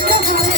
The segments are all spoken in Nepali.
ভালো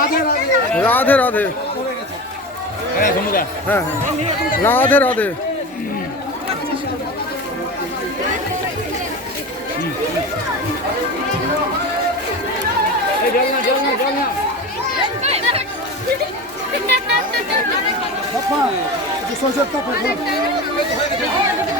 राधे राधे। राधे राधेस